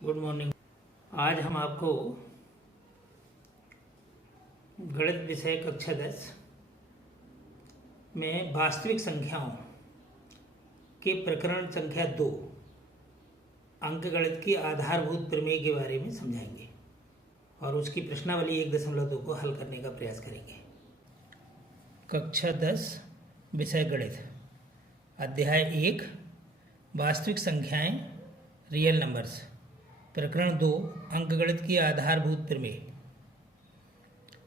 Good morning. आज हम आपको गणित विषय कक्षा 10 में वास्तविक संख्याओं के प्रकरण संख्या 2 अंकगणित की आधारभूत प्रमेय के बारे में समझाएंगे और उसकी प्रश्नावली 1.2 को हल करने का प्रयास करेंगे। कक्षा 10 विषय गणित, अध्याय 1 वास्तविक संख्याएं रियल नंबर्स, प्रकरण 2 अंकगणित की आधारभूत प्रमेय।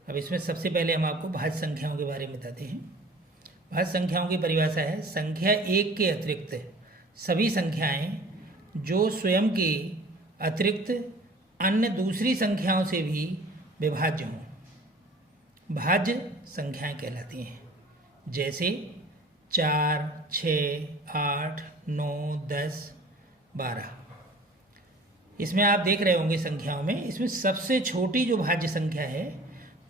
अब इसमें सबसे पहले हम आपको भाज्य संख्याओं के बारे में बताते हैं। भाज्य संख्याओं की परिभाषा है संख्या 1 के अतिरिक्त सभी संख्याएं जो स्वयं के अतिरिक्त अन्य दूसरी संख्याओं से भी विभाज्य हों भाज्य संख्याएं कहलाती हैं। जैसे 4, 6, 8, 9, 10, 12। इसमें आप देख रहे होंगे संख्याओं में, इसमें सबसे छोटी जो भाज्य संख्या है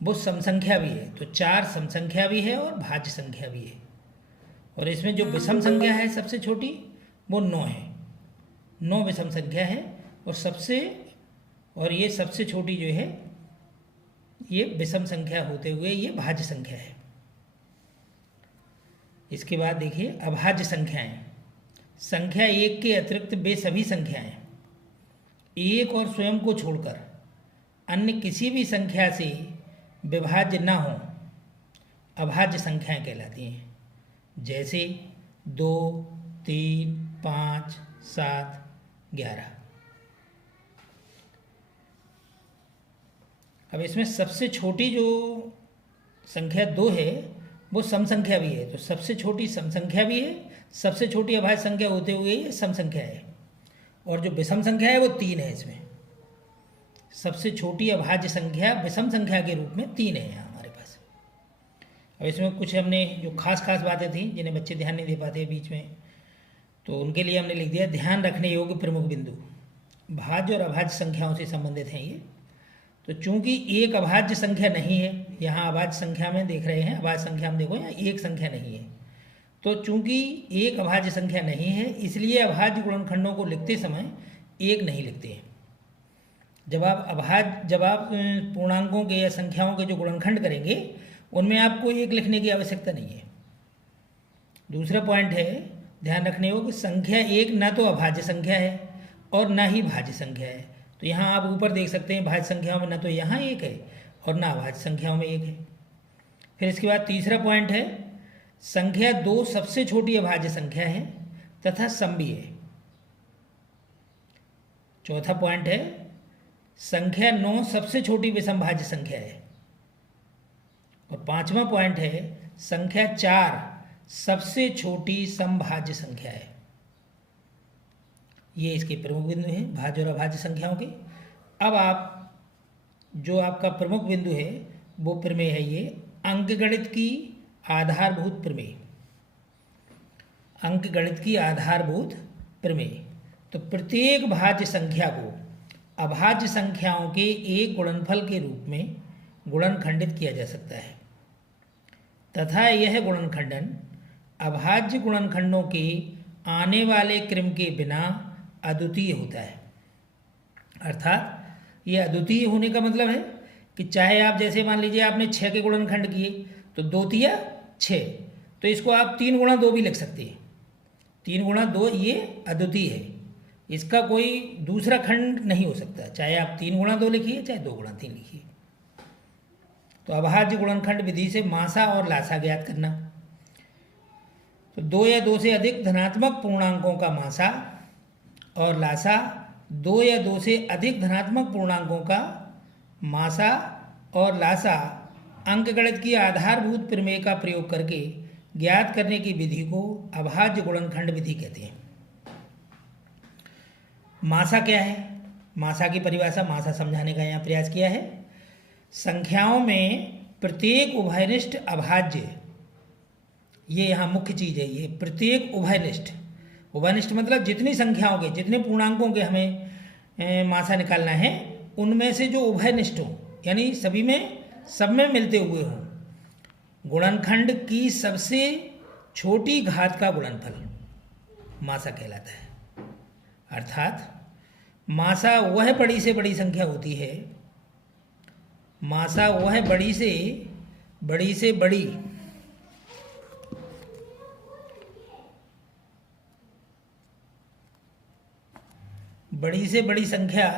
वो सम संख्या भी है। तो 4 सम संख्या भी है और भाज्य संख्या भी है। और इसमें जो विषम संख्या है सबसे छोटी वो 9 है। 9 विषम संख्या है और ये सबसे छोटी जो है ये विषम संख्या होते हुए ये भाज्य संख्या है। इसके बाद देखिए अभाज्य संख्याएं। संख्या 1 के अतिरिक्त वे सभी संख्याएं एक और स्वयं को छोड़कर अन्य किसी भी संख्या से विभाज्य न हो अभाज्य संख्याएं कहलाती हैं। जैसे 2, 3, 5, 7, 11। अब इसमें सबसे छोटी जो संख्या 2 है वो सम संख्या भी है। तो सबसे छोटी सम संख्या भी है, सबसे छोटी अभाज्य संख्या होते हुए ये सम संख्या है। और जो विषम संख्या है वो 3 है। इसमें सबसे छोटी अभाज्य संख्या विषम संख्या के रूप में 3 है यहाँ हमारे पास। अब इसमें कुछ हमने जो खास बातें थी जिन्हें बच्चे ध्यान नहीं दे पाते बीच में, तो उनके लिए हमने लिख दिया ध्यान रखने योग्य प्रमुख बिंदु। भाज्य और अभाज्य संख्याओं से संबंधित हैं ये। तो चूंकि एक अभाज्य संख्या नहीं है, यहाँ अभाज्य संख्या में देख रहे हैं, अभाज्य संख्या में देखो यहाँ एक संख्या नहीं है। तो चूंकि एक अभाज्य संख्या नहीं है इसलिए अभाज्य गुणनखंडों को लिखते समय एक नहीं लिखते हैं। जब आप पूर्णांकों के या संख्याओं के जो गुणनखंड करेंगे उनमें आपको एक लिखने की आवश्यकता नहीं है। दूसरा पॉइंट है ध्यान रखने हो कि संख्या 1 न तो अभाज्य संख्या है और न ही भाज्य संख्या है। तो यहाँ आप ऊपर देख सकते हैं भाज्य संख्याओं में न तो यहाँ 1 है और न अभाज्य संख्याओं में 1 है। फिर इसके बाद तीसरा पॉइंट है संख्या 2 सबसे छोटी अभाज्य संख्या है तथा सम भी है। चौथा पॉइंट है संख्या 9 सबसे छोटी विषम भाज्य संख्या है। और 5वां पॉइंट है संख्या 4 सबसे छोटी समभाज्य संख्या है। ये इसके प्रमुख बिंदु हैं भाज्य और अभाज्य संख्याओं के। अब आपका प्रमुख बिंदु है वो प्रमेय है ये अंकगणित की आधारभूत प्रमेय। अंकगणित की आधारभूत प्रमेय। तो प्रत्येक भाज्य संख्या को अभाज्य संख्याओं के एक गुणनफल के रूप में गुणनखंडित किया जा सकता है तथा यह गुणनखंडन अभाज्य गुणनखंडों के आने वाले क्रम के बिना अद्वितीय होता है। अर्थात यह अद्वितीय होने का मतलब है कि चाहे आप जैसे मान लीजिए आपने 6 के गुणनखंड किए तो 2 तिया 6, तो इसको आप 3 गुणा 2 भी लिख सकते हैं। 3 गुणा 2 ये अद्वितीय है, इसका कोई दूसरा खंड नहीं हो सकता। चाहे आप 3 गुणा 2 लिखिए चाहे 2 गुणा 3 लिखिए। तो अभाज्य गुणनखंड विधि से मासा और लासा ज्ञात करना। तो 2 या 2 से अधिक धनात्मक पूर्णांकों का मासा और लासा 2 या 2 से अधिक धनात्मक पूर्णांकों का मासा और लासा अंकगणित की आधारभूत प्रमेय का प्रयोग करके ज्ञात करने की विधि को अभाज्य गुणनखंड विधि कहते हैं। मासा क्या है? मासा की परिभाषा मासा समझाने का यहाँ प्रयास किया है। संख्याओं में प्रत्येक उभयनिष्ठ अभाज्य, ये यहाँ मुख्य चीज है। ये प्रत्येक उभयनिष्ठ मतलब जितनी संख्याओं के जितने पूर्णांकों के हमें मासा निकालना है उनमें से जो उभयनिष्ठ हो यानी सब में मिलते हुए हों गुणनखंड की सबसे छोटी घात का गुणनफल मासा कहलाता है। अर्थात मासा वह बड़ी से बड़ी संख्या होती है, मासा वह बड़ी से बड़ी बड़ी से बड़ी संख्या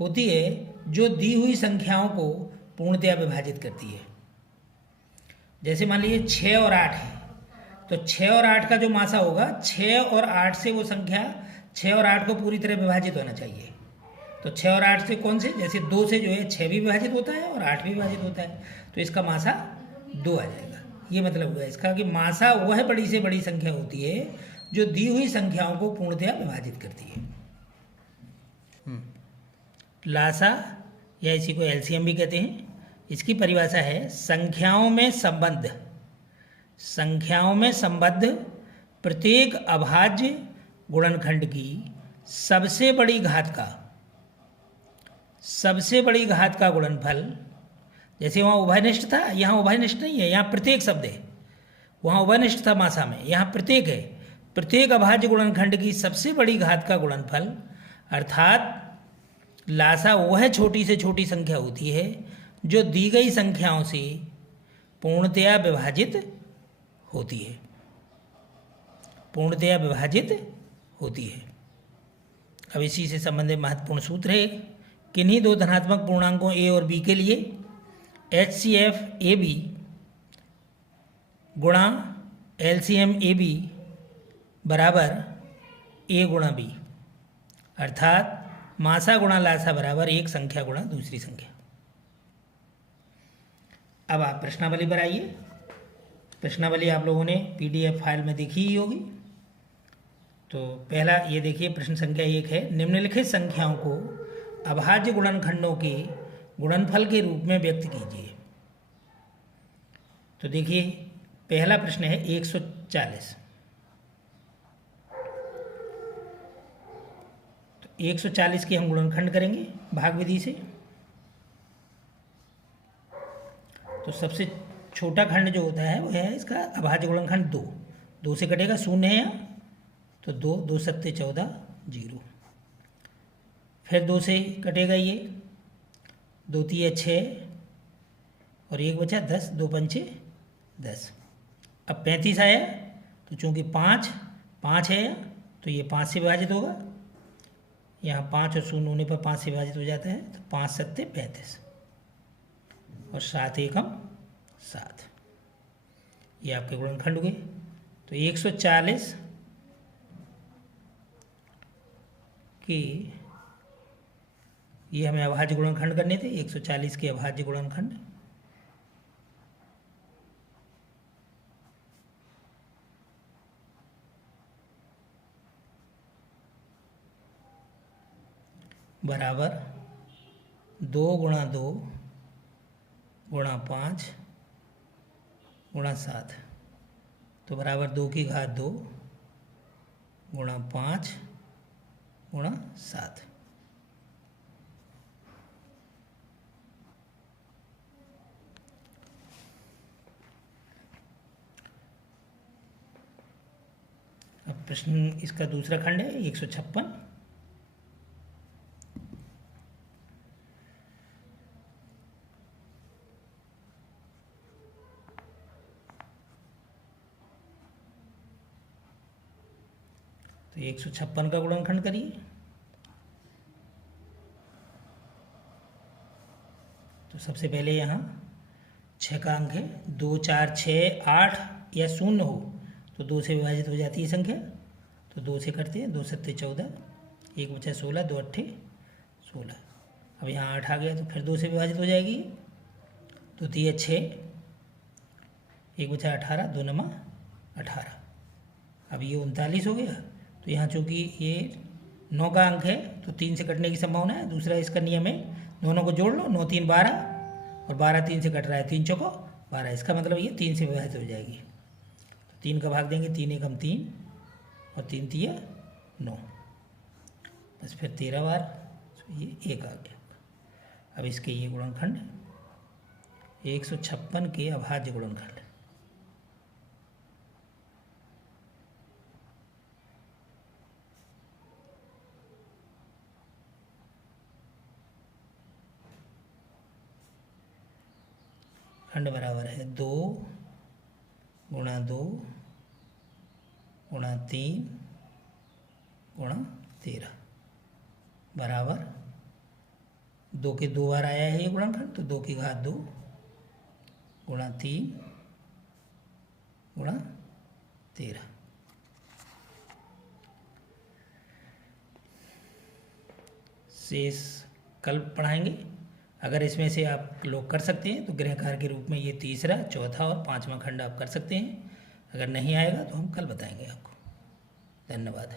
होती है जो दी हुई संख्याओं को पूर्णतया विभाजित करती है। जैसे मान लीजिए 6 और 8 है, तो 6 और 8 का जो मासा होगा, 6 और 8 से वो संख्या 6 और 8 को पूरी तरह विभाजित होना चाहिए। तो 6 और 8 से कौन से, जैसे 2 से जो है 6 भी विभाजित होता है और 8 भी विभाजित होता है, तो इसका मासा 2 आ जाएगा। ये मतलब हुआ इसका कि मासा वह बड़ी से बड़ी संख्या होती है जो दी हुई संख्याओं को पूर्णतया विभाजित करती है। लासा या इसी को एलसीएम भी कहते हैं। इसकी परिभाषा है संख्याओं में संबद्ध प्रत्येक अभाज्य गुणनखंड की सबसे बड़ी घात का गुणनफल। जैसे वहाँ उभयनिष्ठ था, यहाँ उभयनिष्ठ नहीं है, यहाँ प्रत्येक शब्द है। वहाँ उभयनिष्ठ था मासा में, यहाँ प्रत्येक है। प्रत्येक अभाज्य गुणनखंड की सबसे बड़ी घात का गुणनफल, अर्थात लासा वह छोटी से छोटी संख्या होती है जो दी गई संख्याओं से पूर्णतया विभाजित होती है, अब इसी से संबंधित महत्वपूर्ण सूत्र है। किन्हीं दो धनात्मक पूर्णांकों ए और बी के लिए HCF AB गुणा LCM AB बराबर A गुणा B, अर्थात मासा गुणा लासा बराबर एक संख्या गुणा दूसरी संख्या। अब आप प्रश्नावली पर आइए। प्रश्नावली आप लोगों ने PDF फाइल में देखी ही होगी। तो पहला ये देखिए, प्रश्न संख्या 1 है, निम्नलिखित संख्याओं को अभाज्य गुणनखंडों के गुणनफल के रूप में व्यक्त कीजिए। तो देखिए पहला प्रश्न है 140। 140 के हम गुणनखंड करेंगे भाग विधि से। तो सबसे छोटा खंड जो होता है वो है इसका अभाज्य गुणनखंड 2। 2 से कटेगा, 0 है यहाँ, तो 2, 2 सत्ते 14, 0। फिर 2 से कटेगा ये, 2 तिये 6 और 1 बचा 10, 2 पंचे 10। अब 35 आया, तो चूंकि 5 है तो ये 5 से विभाजित होगा। यहाँ 5 और 0 होने पर 5 से विभाजित हो जाता है, तो 5 सत्ते 35 और 7 एकम 7। ये आपके गुणनखंड हुए। तो 140 के ये हमें अभाज्य गुणनखंड करने थे। 140 के अभाज्य गुणनखंड बराबर 2 गुणा 2 गुणा 5 गुणा 7, तो बराबर 2 की घात 2 गुणा 5 गुणा 7। अब प्रश्न इसका दूसरा खंड है 156। तो 156 का गुणनखंड करिए। तो सबसे पहले यहाँ 6 का अंक है, 2, 4, 6, 8 या 0 हो तो 2 से विभाजित हो जाती है संख्या। तो 2 से करते हैं, 2 सत्ते 14, 1 बचा 16, 2 अट्ठे 16। अब यहाँ 8 आ गया तो फिर 2 से विभाजित हो जाएगी। तो 3 6, 1 बचा 18, 2 नमा 18। अब ये 39 हो गया। तो यहाँ चूँकि ये 9 का अंक है तो 3 से कटने की संभावना है। दूसरा इसका नियम है, दोनों को जोड़ लो, 9 3 12 और 12 3 से कट रहा है, 3 चौको 12। इसका मतलब ये 3 से विभाजित हो जाएगी। तो 3 का भाग देंगे, 3 एकम 3 और 3 तिया 9, बस फिर 13 बार, तो ये 1 आ गया। अब इसके ये गुणनखंड 156 के अभाज्य गुणनखंड। खंड बराबर है 2 गुणा 2 गुणा 3 गुणा 13 बराबर 2 के 2 बार आया है ये गुणनखंड, तो 2 की घात 2 गुणा 3 गुणा 13। शेष कल पढ़ाएंगे। अगर इसमें से आप लोग कर सकते हैं तो गृह कार्य के रूप में ये तीसरा, चौथा और पांचवा खंड आप कर सकते हैं। अगर नहीं आएगा तो हम कल बताएंगे आपको। धन्यवाद।